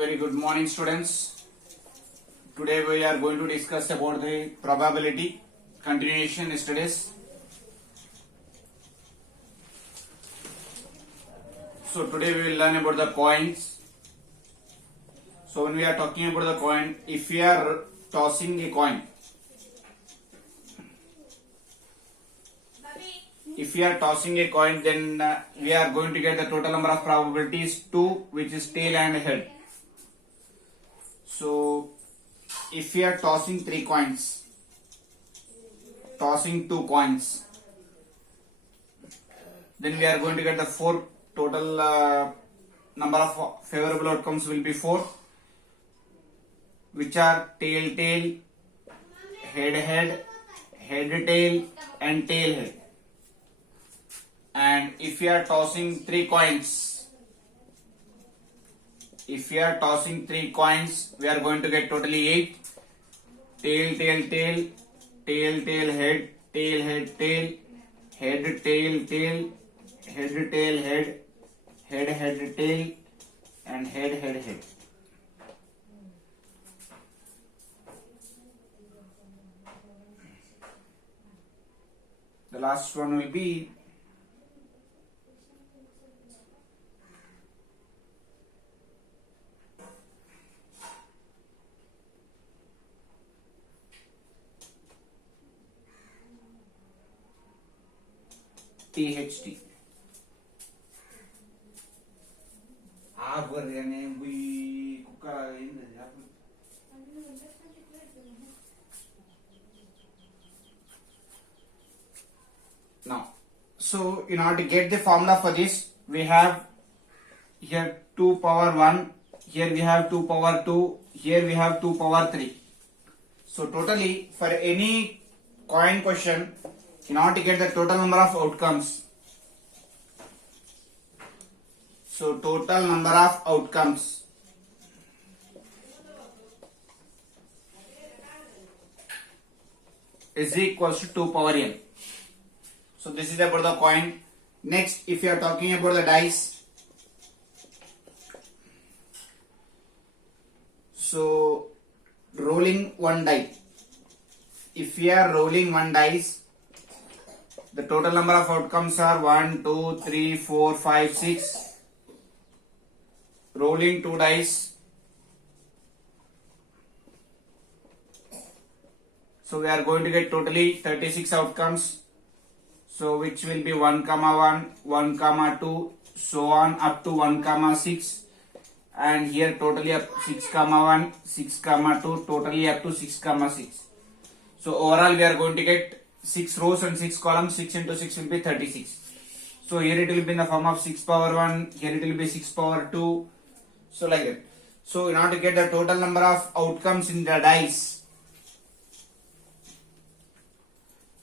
Very good morning, students. Today we are going to discuss about the probability continuation studies. So today we will learn about the coins. So when we are talking about the coin, if we are tossing a coin, then we are going to get the total number of probabilities 2, which is tail and head. So if we are tossing 3 coins, tossing 2 coins, then we are going to get the 4 total number of favorable outcomes will be 4, which are tail tail, head head, head tail and tail head. And if we are tossing 3 coins, we are going to get totally 8. Tail tail tail, tail tail head, tail head tail, head tail tail, head tail head, head head tail and head head head. The last one will be THT. Now, so in order to get the formula for this, we have here 2 power 1, here we have 2 power 2, here we have 2 power 3. So totally for any coin question, in order to get the total number of outcomes, so total number of outcomes is equals to 2 power n. So this is about the coin. Next, if you are talking about the dice, so rolling one die. If we are rolling one dice, the total number of outcomes are 1, 2, 3, 4, 5, 6. Rolling 2 dice. So we are going to get totally 36 outcomes. So which will be 1, 1, 1, 2, so on up to 1, 6. And here totally up 6, 1, 6, 2, totally up to 6, 6. So overall we are going to get 6 rows and 6 columns. 6 into 6 will be 36. So here it will be in the form of 6 power 1, here it will be 6 power 2. So like that. So in order to get the total number of outcomes in the dice,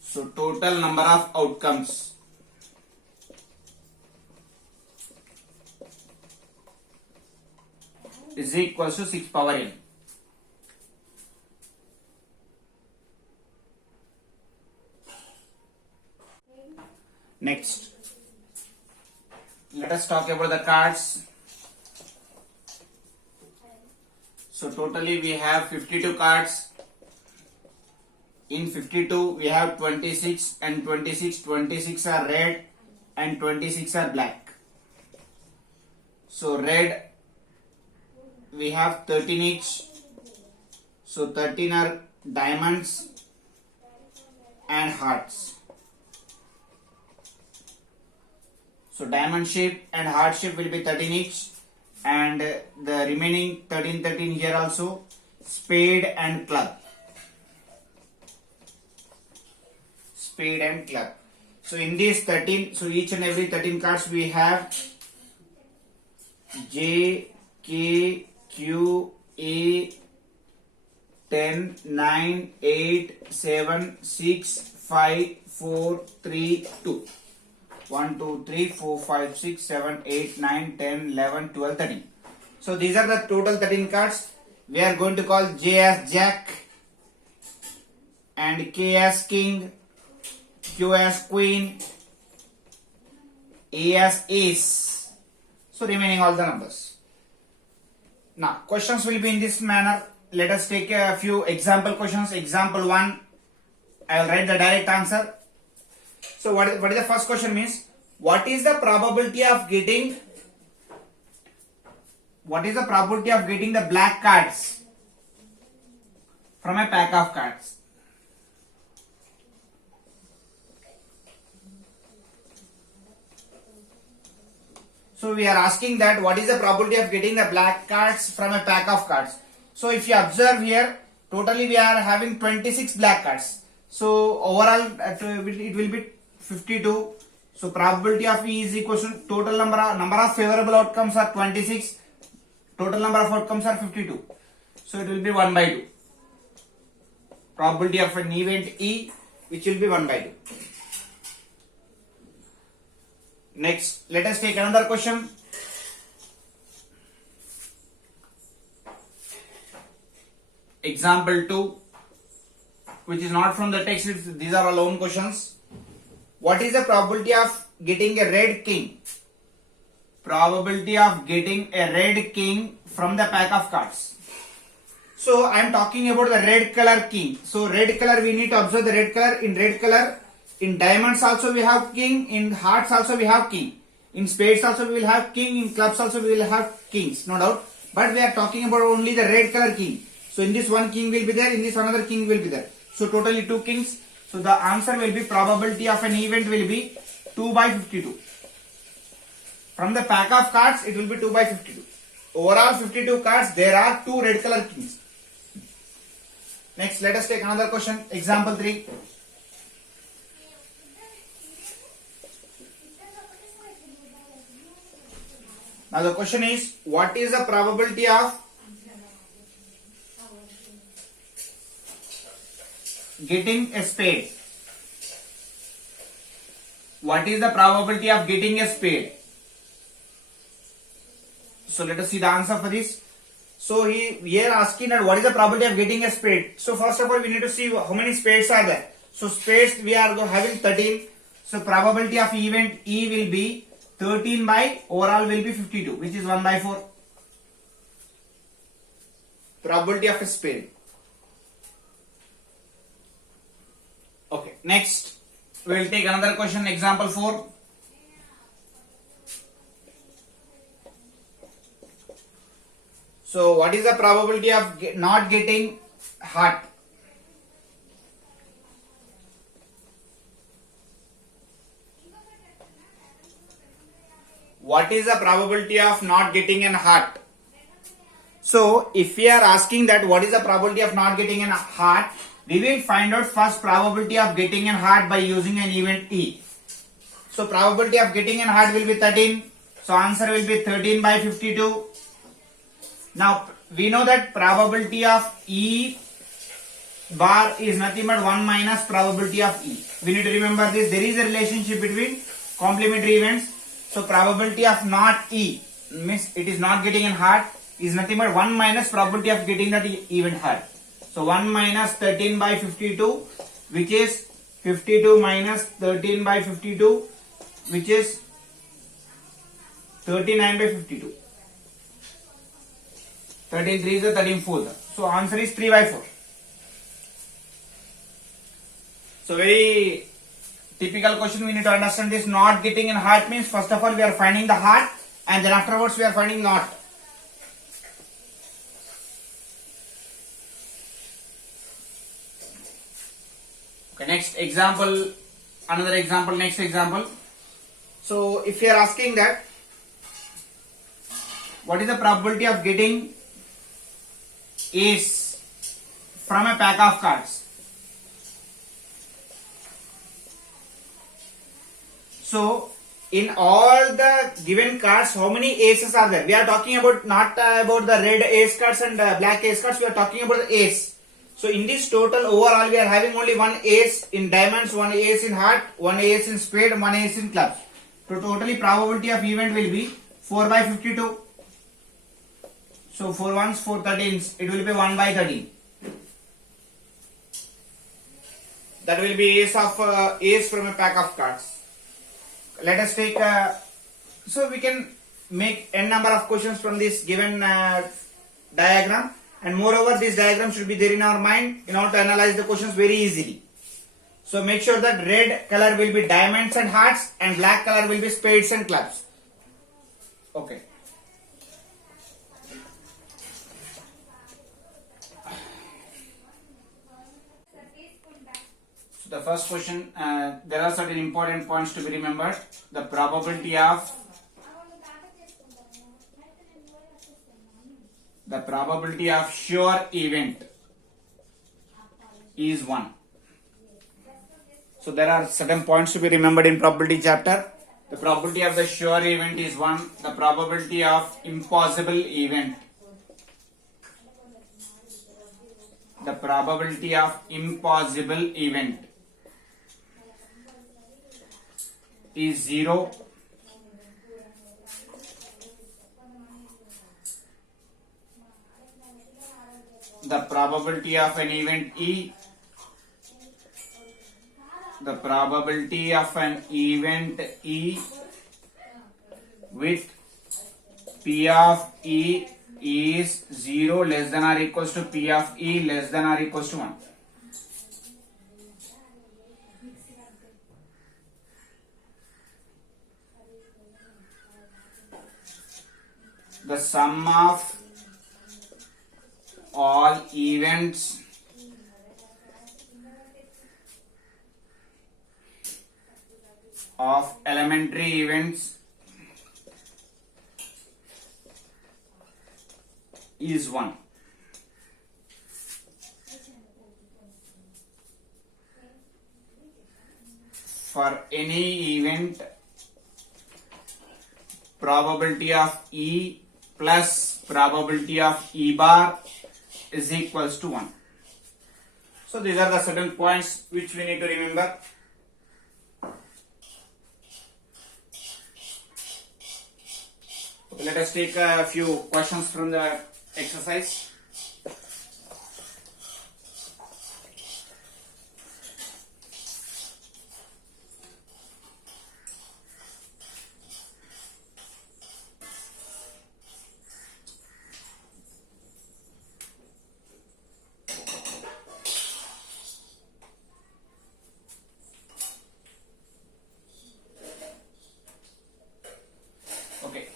so total number of outcomes is equals to 6 power n. Next, let us talk about the cards. So totally we have 52 cards. In 52 we have 26 and 26 are red and 26 are black. So red we have 13 each. So 13 are diamonds and hearts. So diamond shape and heart shape will be 13 each, and the remaining 13 here also spade and club. Spade and club. So in these 13, so each and every 13 cards we have J, K, Q, A, 10, 9, 8, 7, 6, 5, 4, 3, 2. 1, 2, 3, 4, 5, 6, 7, 8, 9, 10, 11, 12, 13. So these are the total 13 cards. We are going to call J as Jack and K as King, Q as Queen, A as Ace. So remaining all the numbers. Now questions will be in this manner. Let us take a few example questions. Example 1, I will write the direct answer. So what is the first question means? What is the probability of getting the black cards from a pack of cards? So we are asking that what is the probability of getting the black cards from a pack of cards. So if you observe here, totally we are having 26 black cards. So overall it will be 52. So probability of E is equal to total number of favorable outcomes are 26. Total number of outcomes are 52. So it will be 1 by 2. Probability of an event E, which will be 1 by 2. Next, let us take another question. Example 2, which is not from the text, these are all own questions. What is the probability of getting a red king? Probability of getting a red king from the pack of cards. So I am talking about the red color king. So red color, we need to observe the red color. In red color, in diamonds also we have king, in hearts also we have king, in spades also we will have king, in clubs also we will have kings, no doubt. But we are talking about only the red color king. So in this one king will be there, in this another king will be there. So totally 2 kings. So the answer will be probability of an event will be 2 by 52. From the pack of cards, it will be 2 by 52. Overall 52 cards, there are 2 red color kings. Next, let us take another question. Example 3. Now the question is, what is the probability of getting a spade? What is the probability of getting a spade? So let us see the answer for this. So we are asking that what is the probability of getting a spade. So first of all, we need to see how many spades are there. So spades we are having 13. So probability of event E will be 13 by overall will be 52, which is 1 by 4. Probability of a spade. Okay, next we will take another question. Example 4. So what is the probability of not getting heart? What is the probability of not getting an heart? So if we are asking that what is the probability of not getting an heart, we will find out first probability of getting an heart by using an event E. So probability of getting an heart will be 13. So answer will be 13 by 52. Now we know that probability of E bar is nothing but 1 minus probability of E. We need to remember this. There is a relationship between complementary events. So probability of not E means it is not getting an heart is nothing but 1 minus probability of getting that event heart. So 1 minus 13 by 52, which is 52 minus 13 by 52, which is 39 by 52. 13 3 is the 13 4. So answer is 3 by 4. So very typical question, we need to understand this. Not getting in heart means first of all we are finding the heart and then afterwards we are finding not. Okay, next example, another example, next example. So if you are asking that what is the probability of getting ace from a pack of cards? So in all the given cards, how many aces are there? We are talking about not about the red ace cards and black ace cards. We are talking about the ace. So in this total overall, we are having only 1 ace in diamonds, 1 ace in heart, 1 ace in spade, 1 ace in clubs. So totally probability of event will be 4 by 52. So 4 ones, 4 13s. It will be 1 by 13. That will be ace of ace from a pack of cards. Let us take, so we can make n number of questions from this given diagram, and moreover this diagram should be there in our mind in order to analyze the questions very easily. So make sure that red color will be diamonds and hearts and black color will be spades and clubs. Okay. So the first question, there are certain important points to be remembered. The probability of sure event is 1. So there are certain points to be remembered in probability chapter. The probability of the sure event is 1. The probability of impossible event. The probability of impossible event is 0. The probability of an event E. The probability of an event E with P of E is 0 less than or equals to P of E less than or equals to 1. The sum of all events of elementary events is 1. For any event, probability of E plus probability of E bar is equals to 1. So these are the certain points which we need to remember. Let us take a few questions from the exercise.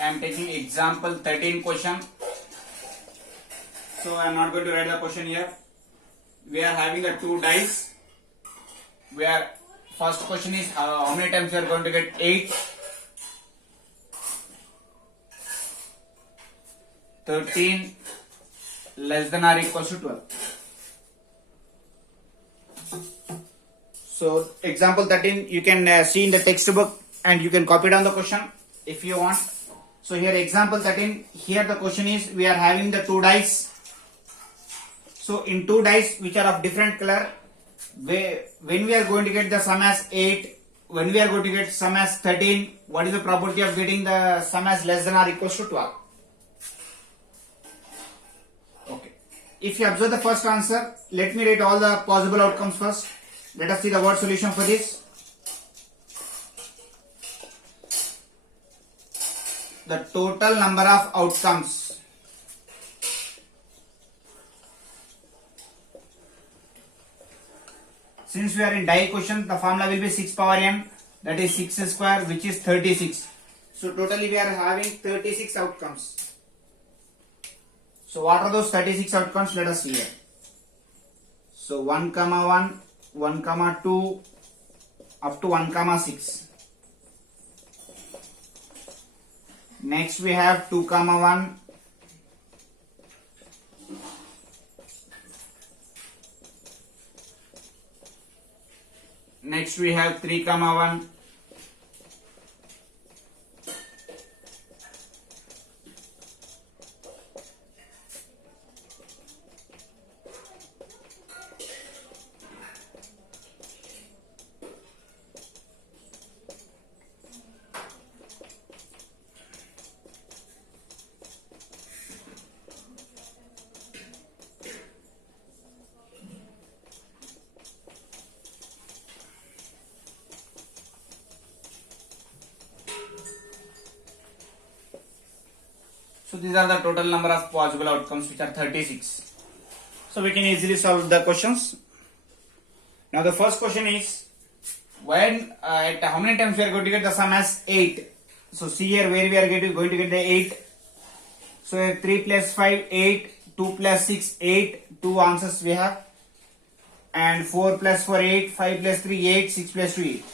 I am taking example 13 question. So I am not going to write the question here. We are having the 2 dice. Where first question is how many times you are going to get 8, 13 less than or equals to 12. So example 13 you can see in the textbook and you can copy down the question if you want. So here example 13, here the question is we are having the 2 dice. So in 2 dice which are of different color, when we are going to get the sum as 8, when we are going to get sum as 13, what is the probability of getting the sum as less than or equals to 12? Okay. If you observe the first answer, let me write all the possible outcomes first. Let us see the word solution for this. The total number of outcomes since we are in die question, the formula will be 6 power n, that is 6 square, which is 36. So totally we are having 36 outcomes. So what are those 36 outcomes? Let us see here. So 1, 1, 1, 2 up to 1, 6. Next we have 2, 1. Next we have 3, 1. So these are the total number of possible outcomes, which are 36. So we can easily solve the questions. Now the first question is, when at how many times we are going to get the sum as 8? So see here where we are going to get the 8. So 3 plus 5, 8, 2 plus 6, 8, 2 answers we have. And 4 plus 4, 8, 5 plus 3, 8, 6 plus 2, 8.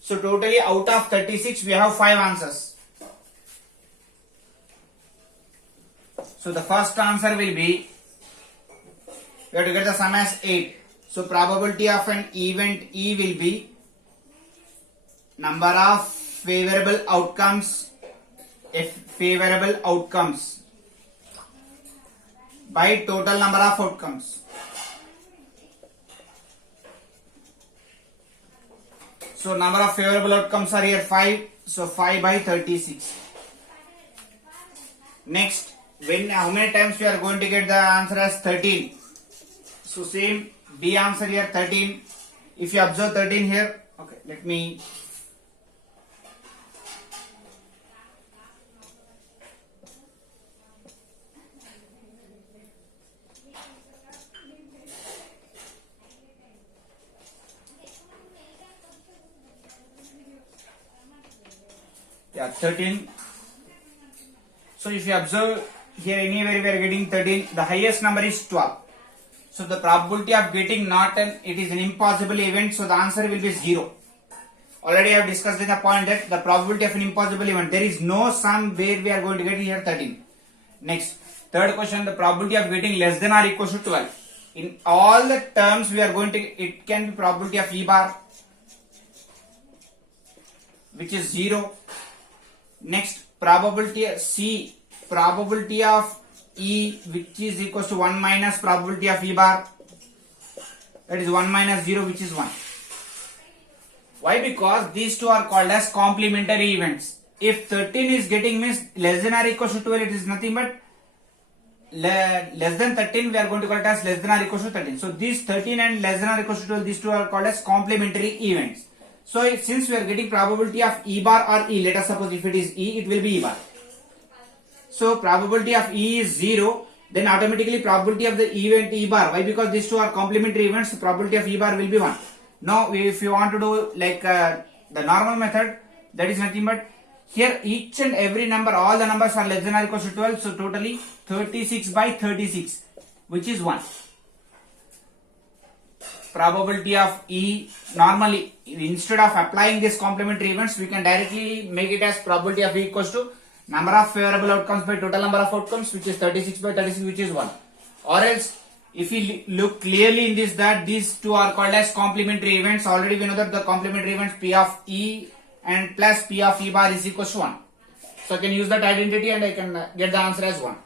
So totally out of 36 we have 5 answers. So the first answer will be, we have to get the sum as 8. So probability of an event E will be number of favorable outcomes, by total number of outcomes. So number of favorable outcomes are here 5. So 5 by 36. Next, how many times we are going to get the answer as 13? So same B answer here 13. If you observe 13 here, okay, let me. Yeah, 13. So if you observe here anywhere we are getting 13, the highest number is 12. So the probability of getting it is an impossible event, so the answer will be 0. Already I have discussed in the point that the probability of an impossible event, there is no sum where we are going to get here 13. Next, third question, the probability of getting less than or equal to 12. In all the terms we are going to, it can be probability of E bar, which is 0. Next, probability C, probability of E, which is equals to 1 minus probability of E bar, that is 1 minus 0, which is 1. Why? Because these two are called as complementary events. If 13 is getting missed, less than or equal to 12, it is nothing but less than 13, we are going to call it as less than or equal to 13. So these 13 and less than or equal to 12, these two are called as complementary events. So since we are getting probability of E bar or E, let us suppose if it is E, it will be E bar. So probability of E is 0, then automatically probability of the event E bar. Why? Because these two are complementary events, so probability of E bar will be 1. Now if you want to do like the normal method, that is nothing but here each and every number, all the numbers are less than or equal to 12, so totally 36 by 36, which is 1. Probability of E, normally instead of applying these complementary events, we can directly make it as probability of E equals to number of favorable outcomes by total number of outcomes, which is 36 by 36, which is 1. Or else, if we look clearly in this, that these two are called as complementary events, already we know that the complementary events P of E and plus P of E bar is equals to 1. So I can use that identity and I can get the answer as 1.